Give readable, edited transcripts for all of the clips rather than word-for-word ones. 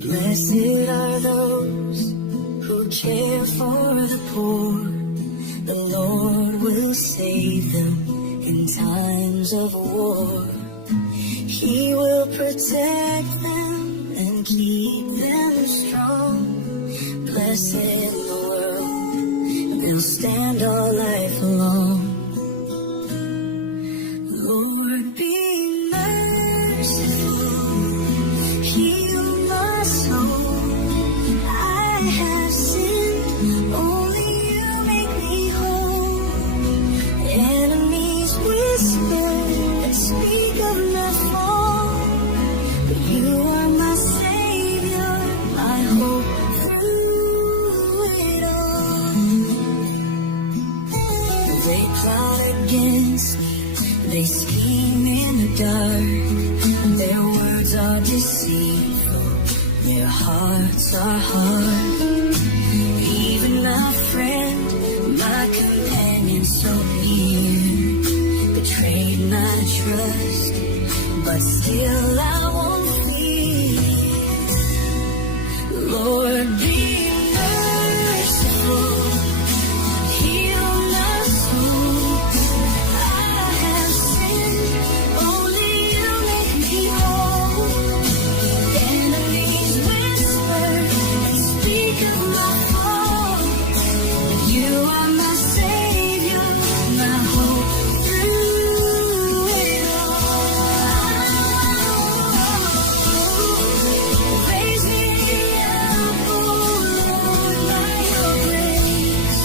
Blessed are those who care for the poor. The Lord will save them in times of war. He will protect them and keep them strong. Blessed in the world, they'll stand all life long. Lord, be merciful, heal my soul. I have sinned, only you make me whole. Enemies whisper and speak of my fall, but you are my Savior, my hope through it all. They plot against me, they scheme in the dark. Their words are deceitful, their hearts are hard. Even my friend, my companion so near, betrayed my trust, but still I won't fear. Lord, be merciful, heal my soul. I have sinned, only you make me whole. Enemies whisper and speak of my fall, but you are my Savior, my hope through it all. Raise me up, oh Lord, by your grace.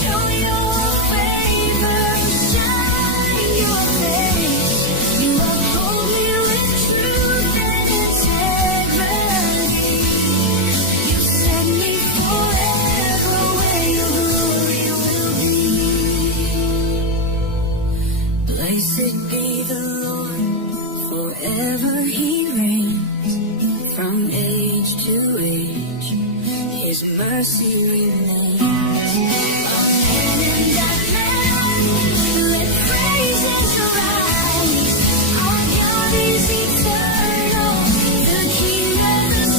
Show your favor, shine your face. You uphold me with truth and integrity. You set me forever where your glory will be. Blessed be the Lord, forever he reigns. From age to age, his mercy remains. Amen and amen. Let praises rise. Our God is eternal, the King of the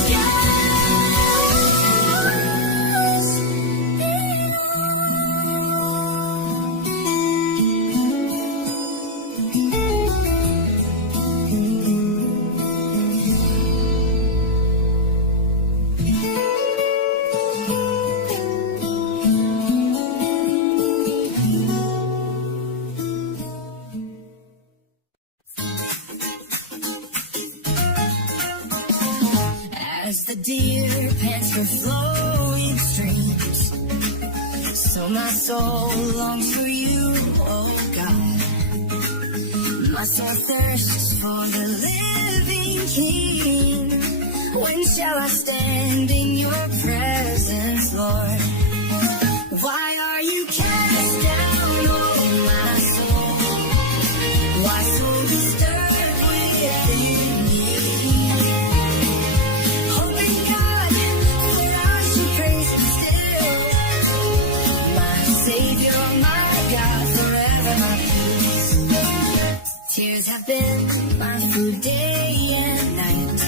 As the deer pants for flowing streams, so my soul longs for you, oh God. My soul thirsts for the living King. When shall I stand in your presence, Lord? Why are you cast down, oh my soul? Why so disturbed within me? Hoping God, for I should praise him still. My Savior, my God, forever my peace. Tears have been my food day and night,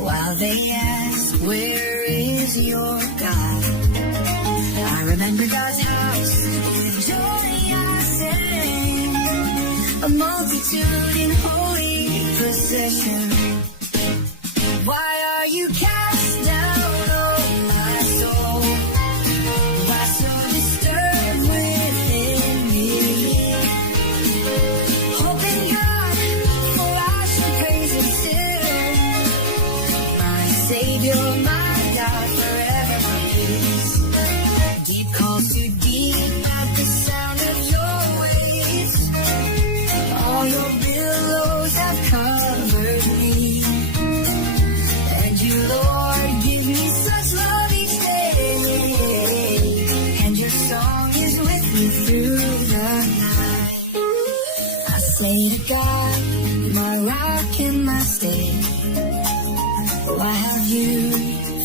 while they ask, where is your God? I remember God's house, with joy I sing, a multitude in holy procession. Why are you cast down, oh my soul? Why so disturbed within me? Hoping God, for I should praise him still. My Savior, my God, forever my peace. Deep calls to deep at the sound of your waves. All your billows have covered me. And you, Lord, give me such love each day. And your song is with me through the night. I say to God, my rock and my stay, why have you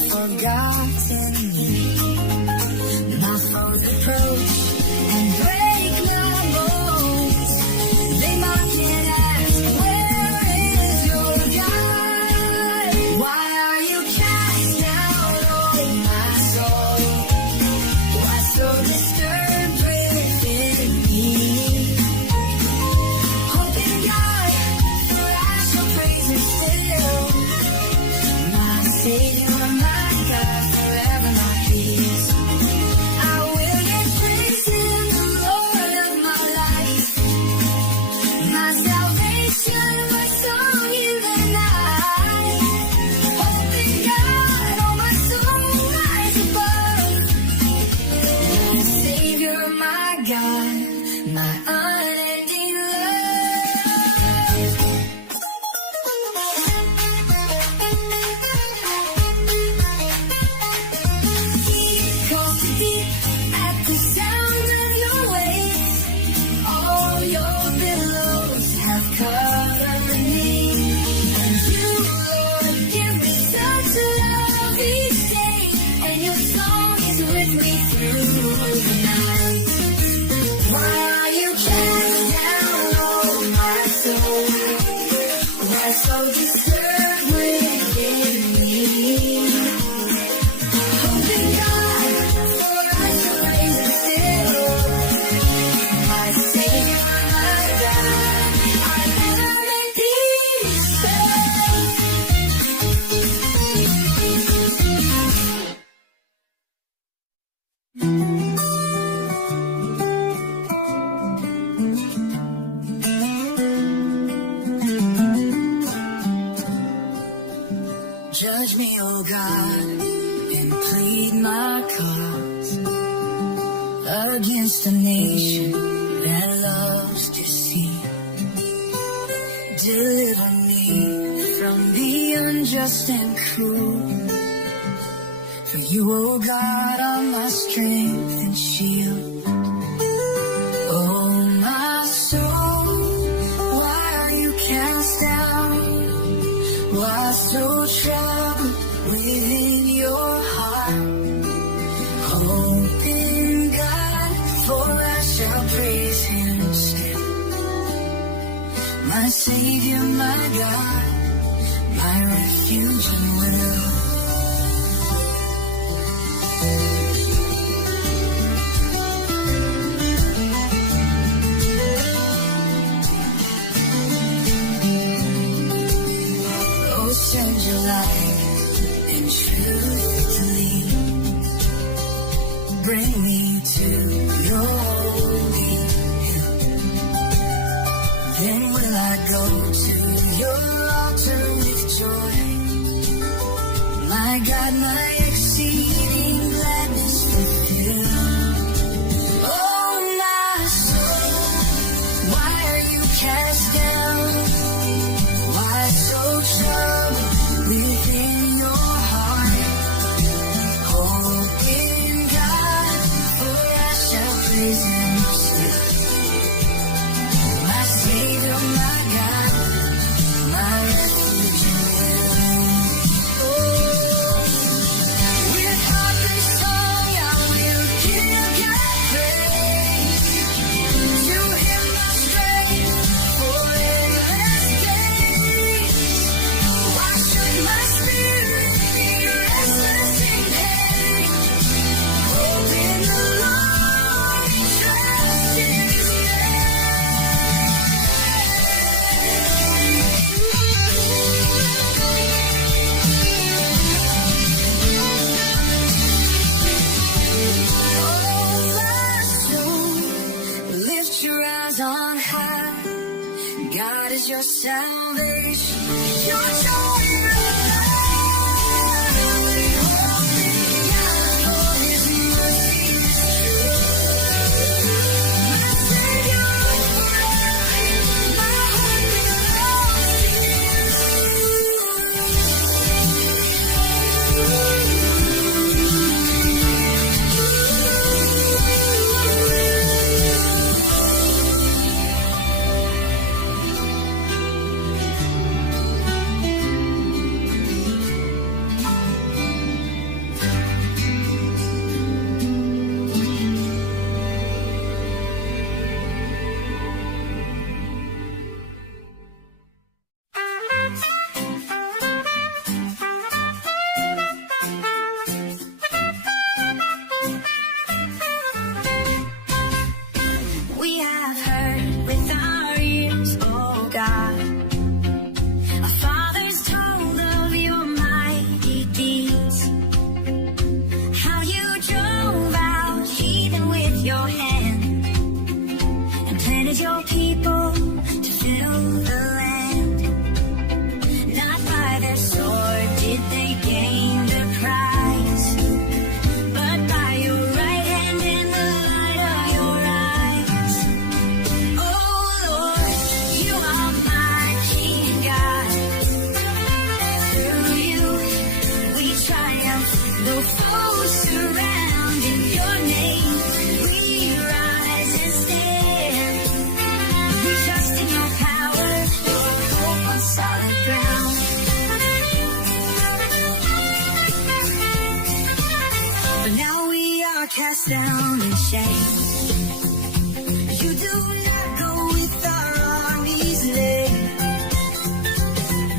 forgotten me? My foes approach and break my bones. my unending love. Deep calls to deep at the sound of your waves. All your billows have covered me. And you, Lord, give me such love each day. And your song is with me through the night. Why are you cast down, oh my soul? Why so disturbed within me? Hope in God, for I shall raise it still. My Savior, my God, I never make these Judge me, oh God, and plead my cause against a nation that loves deceit. Deliver me from the unjust and cruel. For you, oh God, are my strength and shield. Oh, my soul, why are you cast down? Why so troubled within your heart? Hope in God, for I shall praise Him still. My Savior, my God, my refuge and will. Oh, send your light and truth to lead. Bring me to your holy hill. Then will I go to your altar with joy. My God, my exceeding gladness fulfill. Oh, my soul, why are you cast down? Why so troubled within your heart? Hope in God, for I shall praise Him still. My Savior, my God, my refuge and will. With harp and song I will give God praise. To Him my strength for endless days. Why should my spirit be restless in pain? Hope in the Lord, trust in His Oh, my soul, lift your eyes on high. God is your salvation, your joy in the night. Hope in God, for His mercy is true. My Savior forever, my heart belongs to We have heard with our ears, oh God, our fathers told of your mighty deeds, how you drove out heathen with your hand and planted your people to fill the land. Not by their sword did they gain the prize, but by your right hand and the light of your eyes. cast down in shame. You do not go with our armies late.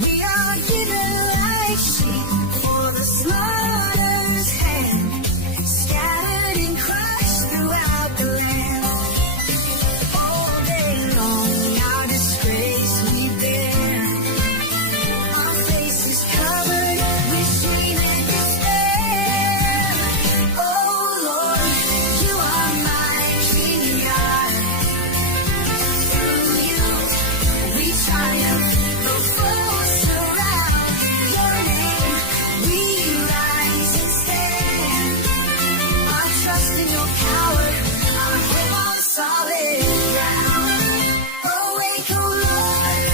We are given like sheep for the slaughter's hand, scattered and crushed throughout the land. All day long our disgrace we bear, our faces covered with shame and despair. Oh Lord, you are my King God. Through you we triumph, though foes surround. Your name we rise and stand. Our trust in your power, our hope on solid ground. Awake, O Lord,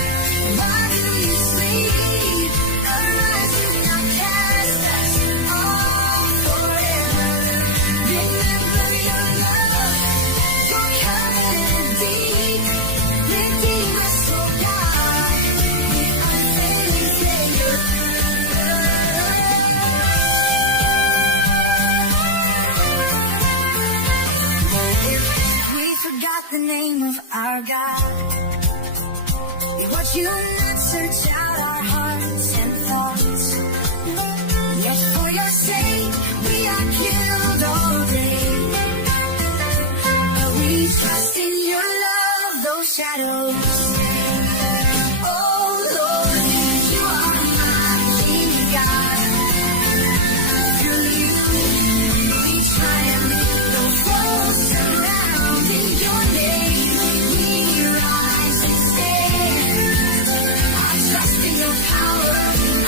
why do you sleep? Arise, do not cast us off forever. Remember your love, your covenant deep. Redeem us, O God, with unfailing favor. If we forgot the name of our God, would you not search out our hearts and thoughts? Yet for your sake we are killed all day. But we trust in your love, those shadows stay. Oh Lord, you are my King God. Through you we triumph, though foes surround. In your name we rise and stand. Our trust in your power,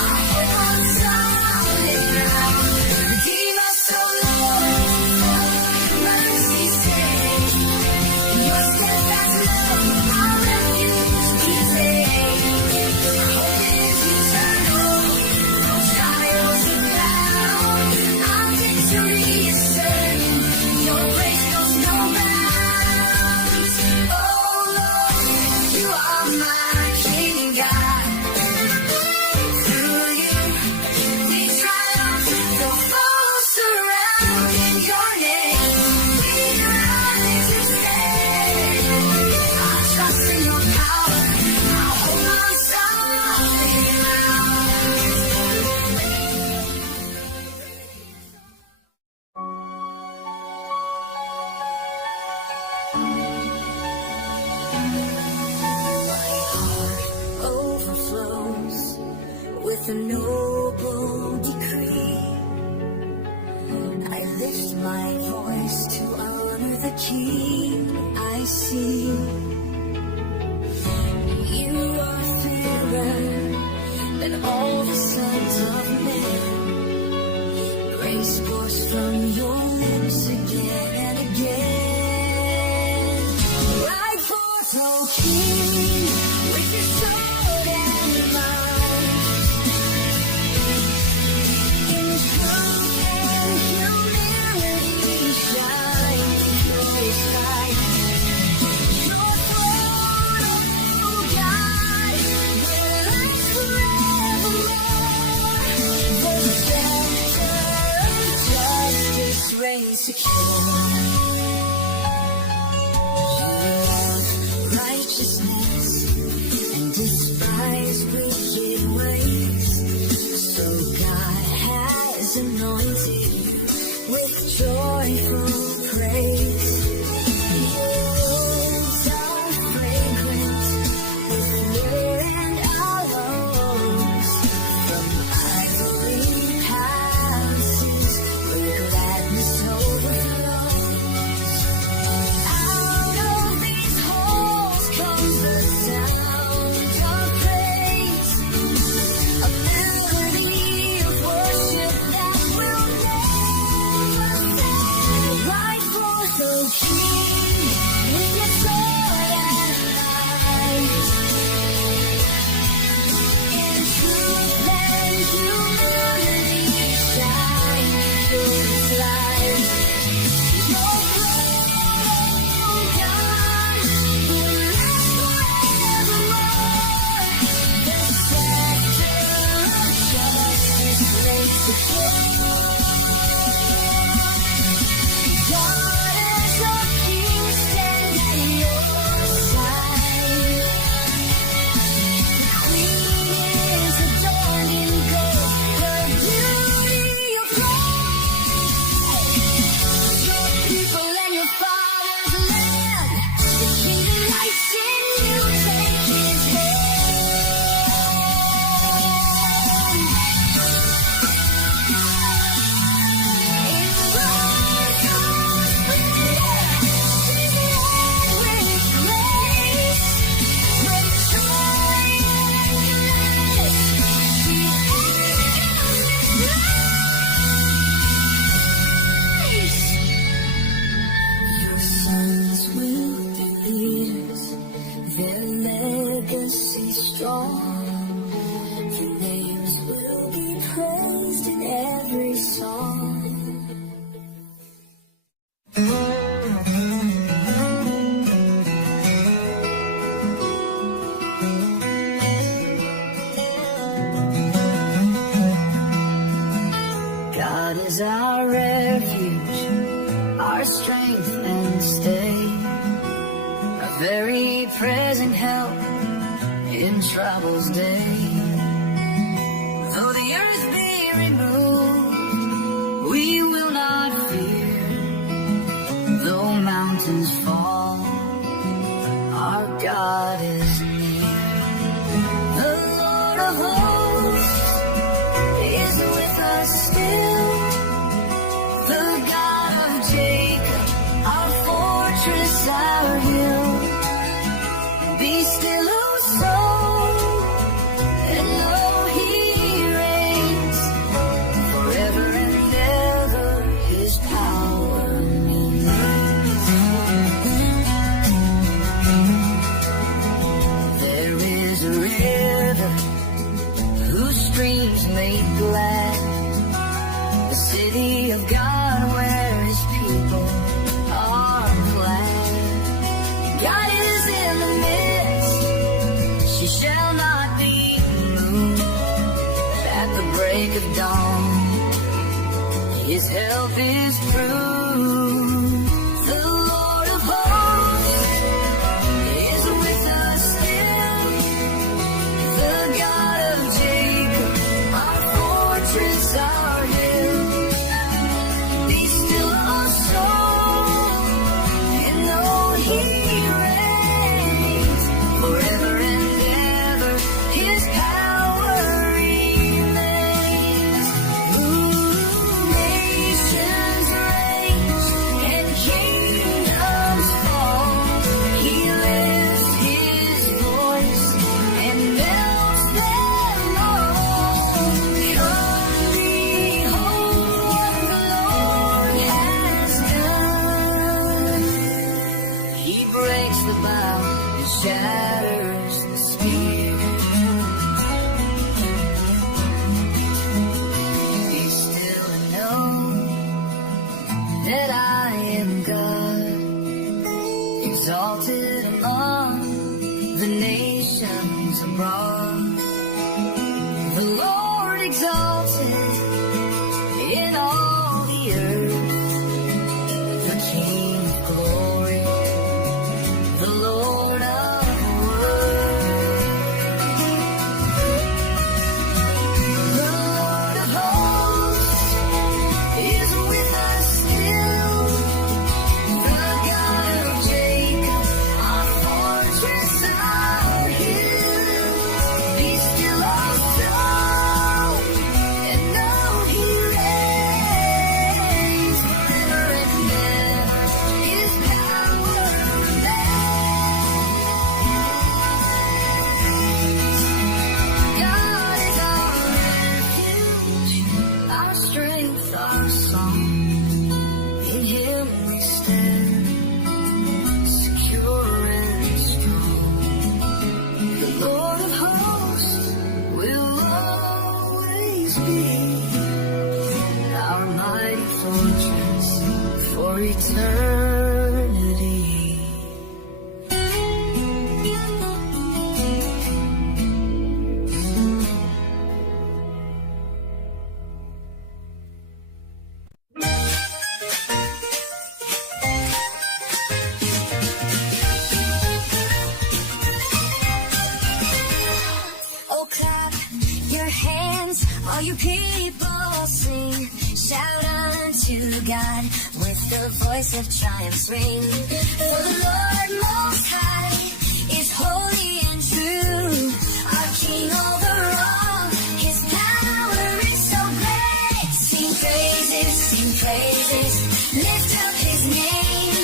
our hope on solid ground. Redeem us, O Lord, for your mercy's sake. In your steadfast love, our refuge we take. Our hope is eternal, no trials abound. Our victory is certain, your grace knows no bounds. Oh Lord, you are my King God. Through you we triumph, though foes surround. In your name we rise and stand. Our trust in your power, our hope on solid My heart overflows with a noble decree. I lift my voice to honor the King I see. You are fairer than all the sons of men. Grace pours from your lips again and again. Ride forth, O King, with your sword and might. In truth and humility shine your light. Your throne, O God, will last forevermore. The scepter of justice reigns secure. You love righteousness their legacy strong. Their names will be praised in every song. God is our refuge, our strength and stay, a very present help in trouble's day. Though the earth be removed, we will not fear. Though mountains fall, our God is near. The Lord of hosts is with us still. The God of Jacob, our fortress, our hill. Be still, O soul, and know He reigns. Forever and ever His power remains. There is a river whose streams make glad the city of God, where His people are glad. God is in the midst, she shall not be moved. At the break of dawn, His help is true. The Lord of hosts is with us still. The God of Jacob, our fortress, our hill. Be still, O soul, and know He reigns. Forever and ever His power remains. Nations rage and kingdoms fall. He lifts His voice and melts them all. Come, behold what the Lord has done. He breaks the bow and shatters the spear. Be still and know that I am God, exalted among the nations abroad. The Lord exalted in all the earth, the King of glory, the Lord of words. The Lord of hosts is with us still. The God of Jacob, our fortress, our hill. Be still, O soul, and know He reigns. Forever and ever His power remains. God is our refuge, our strength, our song. In Him we stand, secure and strong. The Lord of hosts will always be our mighty fortress for eternity. Oh, clap your hands, all you people sing. Shout unto God with the voice of triumph ring. For the Lord Most High is holy and true, our King over all. His power is so great. Sing praises, lift up His name.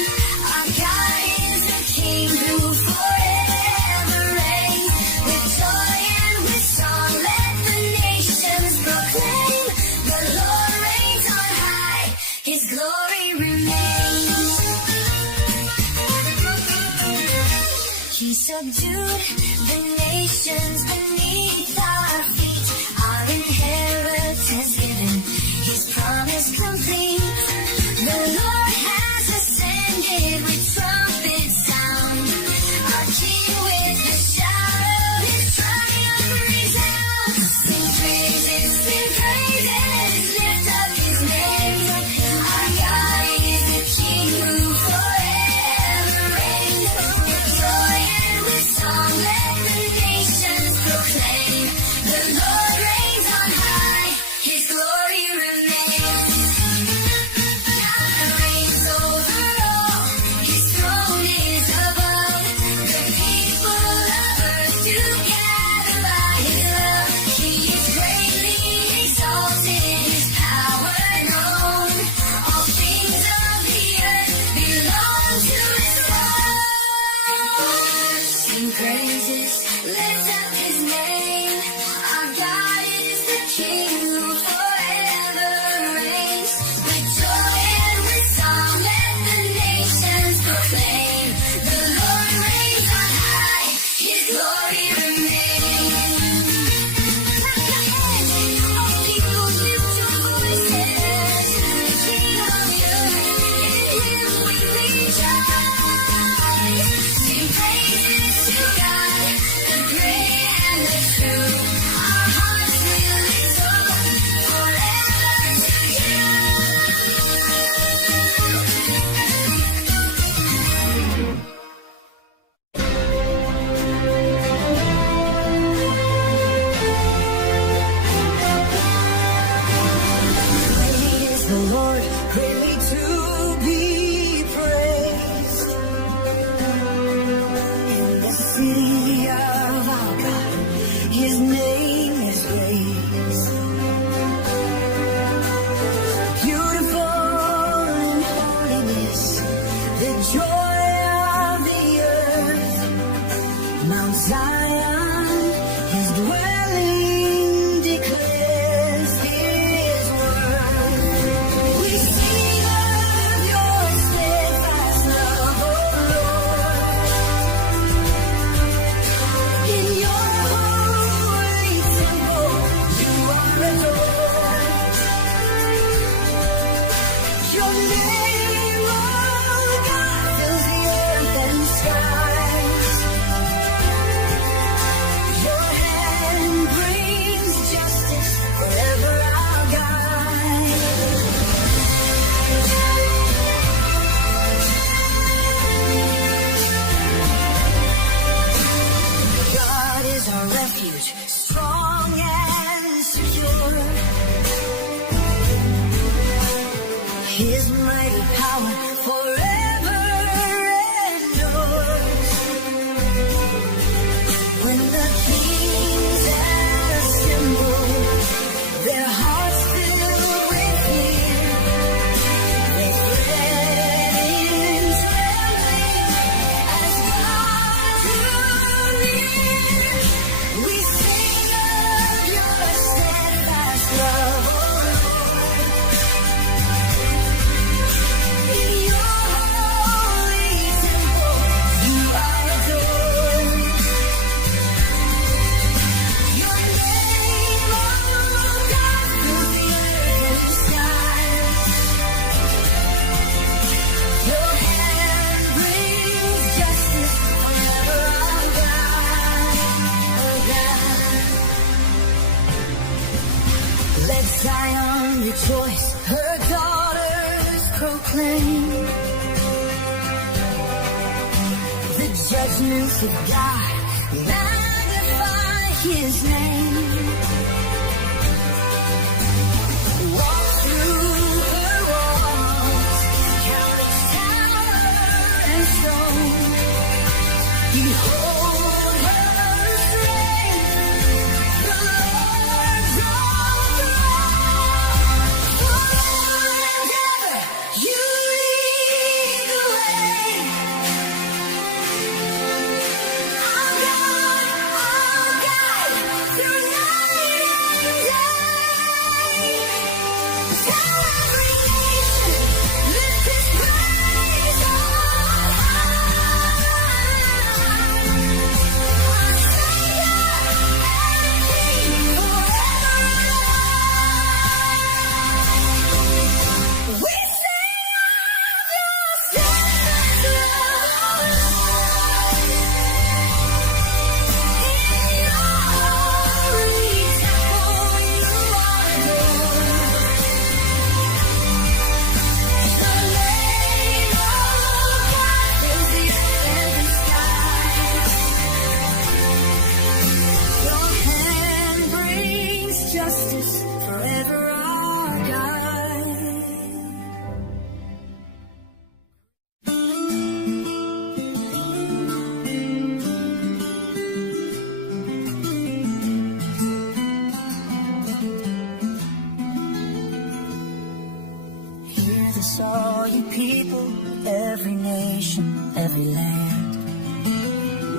Our God is a King who forever reigns. With joy and with song, let the nations proclaim. The Lord reigns on high, His glory remains. He subdued the nations beneath our feet. Our inheritance given, His promise complete. The Lord has ascended with trumpet sound. Our King with the shout of His triumph resound. Sing praises, lift up His name. Our God is the King who forever reigns. With joy and with song, let the nations proclaim. The Lord reigns on high, His glory remains. God reigns over all, His throne is above. The people of earth do gather by His love. He is greatly exalted, His power known. All things of the earth belong to His throne. Sing praises, lift up His name. Our God is the King who forever reigns. With joy and with song, let the nations proclaim. The Lord reigns on high, His glory remains. Clap your hands, all people lift your voices. The King of the earth, in Him we rejoice. Sing praises to God, the great and the true. Our hearts will exalt forever to You. Praise the Lord, greatly to be praised. In the city of our God, His name is raised. Beautiful in holiness, the joy of the earth. Mount Zion, His dwelling declares His word. We sing of Your steadfast love, O Lord. In Your holy temple, You are adored. Your name, O God, fills the earth and skies. Your hand brings justice, forever our guide. God is our refuge, strong and secure. His mighty power forever endures. When the kings assemble, their hearts filled with fear, they fled in trembling as God drew near. We sing of Your steadfast love, O Lord. In Your holy temple, You are adored. Your name, O God, fills the earth and skies. Your hand brings justice, forever our God, O God. Let Zion rejoice, her daughters proclaim the judgments of God, magnify His name. Walk through her walls, count its tower and stone. Behold her strength, the Lord's own throne. Forever and ever, You lead the way. Our God, our guide, through night and day. Tell every nation, lift His praise on high.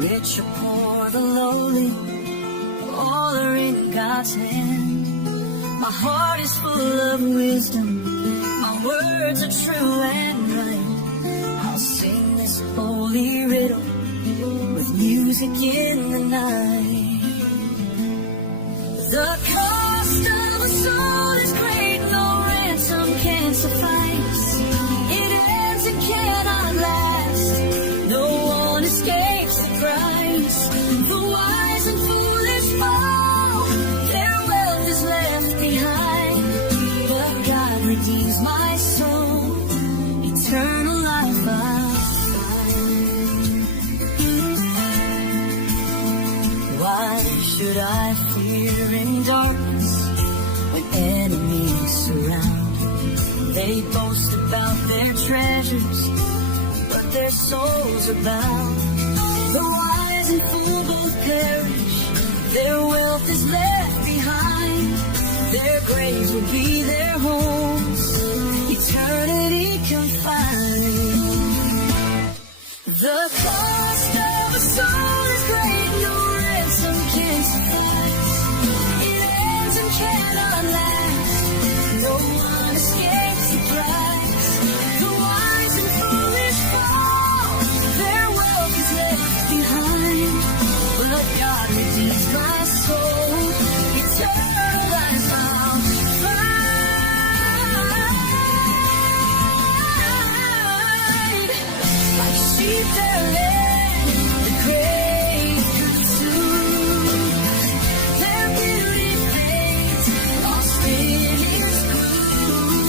rich or poor, the lowly, all are in God's hand. My heart is full of wisdom, my words are true and right. I'll sing this holy riddle with music in the night. The cost of a soul is great, no ransom can suffice. It ends and cannot last, no one escapes the price. The wise and foolish fall, their wealth is left behind. But God redeems my soul, eternal life I'll find. Why should I fear in darkness when enemies surround? They boast about their treasures, but their souls are bound. The wise and fool both perish, their wealth is left behind. Their graves will be their homes, eternity confined. The cost of a soul is great, no ransom can suffice. It ends and cannot last, no one escapes the price. The wise and foolish fall, their wealth is left behind. But God redeems my soul, eternal life I'll find. Like sheep that led the grave consumed, their beauty fades, lost in its gloom.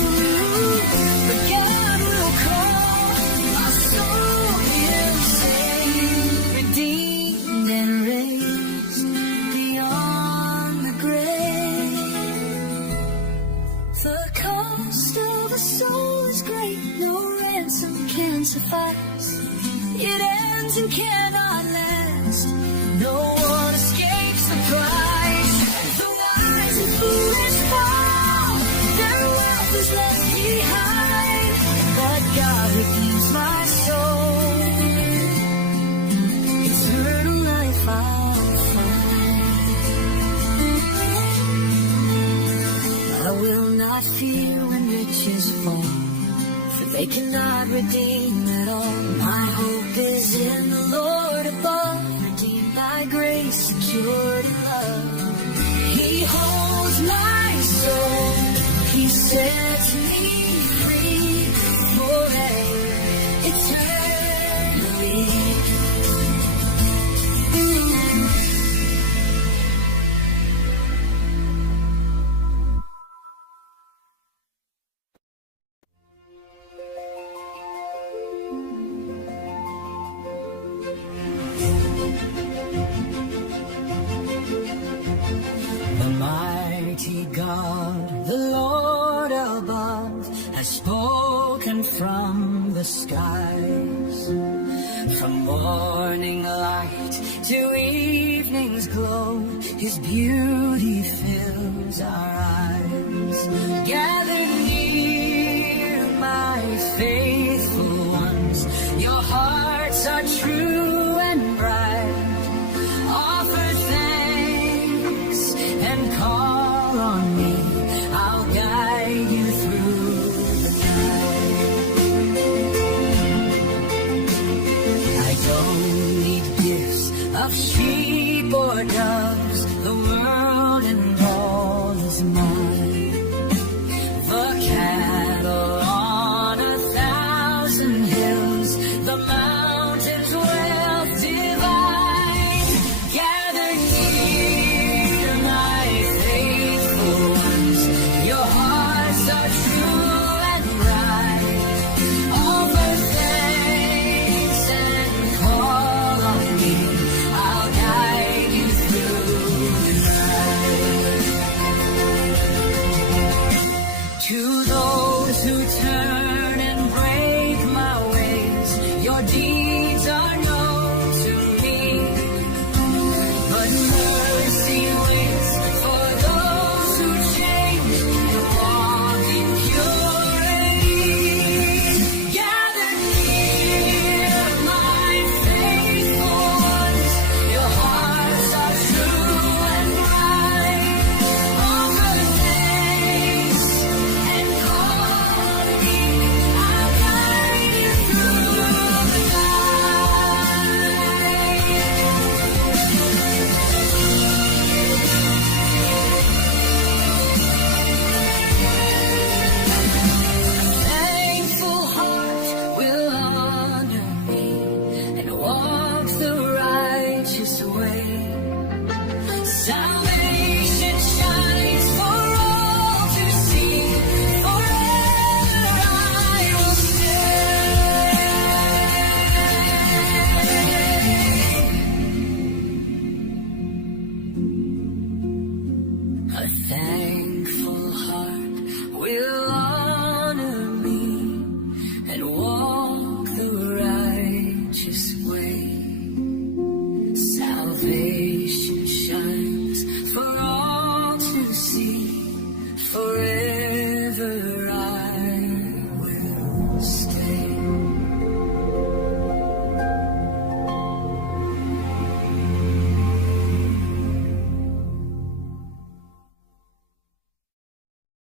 But God will call my soul He'll save, redeemed and raised beyond the grave. The cost of a soul is great, no ransom can suffice. It ends and cannot last, no one escapes the price. The wise and foolish fall, their wealth is left behind. But God redeems my soul, eternal life I'll find. I will not fear when riches fall, for they cannot redeem at all. My hope is in the Lord above, redeemed by grace, secured in love. He holds my soul, He sets me free forever, eternally. The mighty God, the Lord above, has spoken from the skies. From morning light to evening's glow, His beauty fills our eyes. Gather near, my faithful ones, your hearts are true and bright. Offer thanks and call on me, I'll guide you through the night. I don't need gifts of sheep or doves, the world and